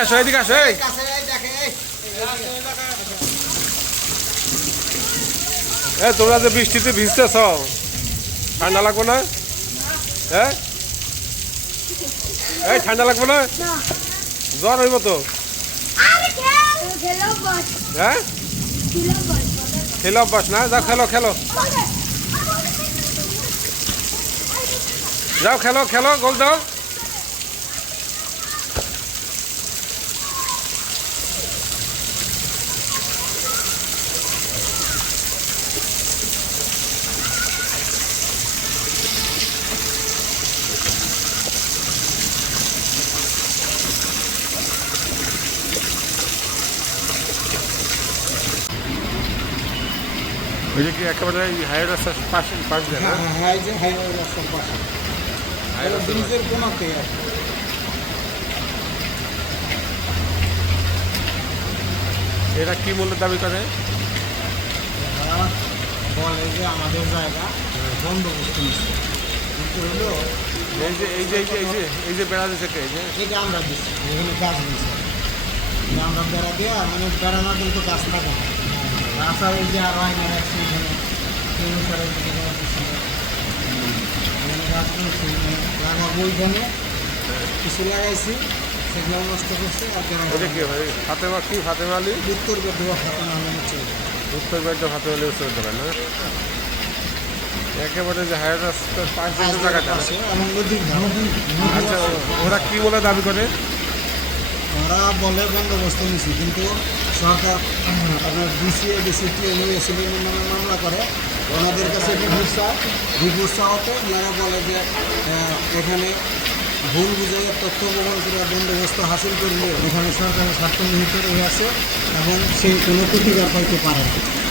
আসো এদিকে আসো এই কাছে এই। দেখে এই। এ তোমরা যে বৃষ্টিতে ভিজতেছ ঠান্ডা লাগবে না? হ্যাঁ এই ঠান্ডা লাগবে না? জ্বর হইব তো? হ্যাঁ? খেলো অভ্যাস না? যাও খেলো খেলো। যাও খেলো খেলো গোল দাও ওই যে কি একেবারে হাইওয়ে রাস্তার পাশে পাশ দিয়ে না হ্যাঁ হাইওয়ে রাস্তার পাশে। ব্রিজের কোনাতে। এরা কি মূল্যের দাবি করে? বলে যে আমাদের জায়গা বন্ধ করতে কিন্তু হলো এই যে এই যে এই যে এই যে এই যে বেড়া দিচ্ছে কে এটা আমরা দিচ্ছি এখানে গাছ দিচ্ছি। আমরা বেড়া দেওয়া মানে বেড়া না দিলে তো গাছ থাকে না এই যে আরও রাখছি এখানে সেই মানে লাগাবো ওইখানে কিছু লাগাইছি সেগুলো নষ্ট করছে আর বেড়া কি ভাই ফাতেমা কি ফাতেমা আলী উত্তর দেওয়া খাতা নামে হচ্ছে উত্তর ব্যাংকটা ফাতেমা আলী দেবেন না একেবারে যে হাইওয়ে রাস্তার পাশ জায়গাটা আচ্ছা ওরা কি বলে দাবি করে ওরা বলে বন্দোবস্ত নিছি কিন্তু সরকার, আপনার ডিসিএ ডিসিটি এসিবি নামে মামলা করে। ওনাদের কাছে রিপোর্ট চায় রিপোর্ট চাওয়াতে ওনারা বলে যে এখানে ভুল বুঝে তথ্য প্রমাণ করে বন্দোবস্ত হাসিল করলে এখানে সরকারের স্বার্থ নিহিত রয়ে আছে এবং সে কোনো প্রতিকার পাইতে পারে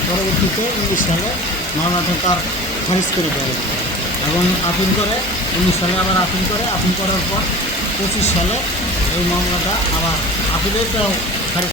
পরবর্তীতে উনিশ সালে মামলাটা তার খারিজ করে হয়েছে। এবং আপিল করে, উনিশ সালে আবার আপিল করে। আপিল করার পর পঁচিশ সালে এই মামলাটা আবার খারিজ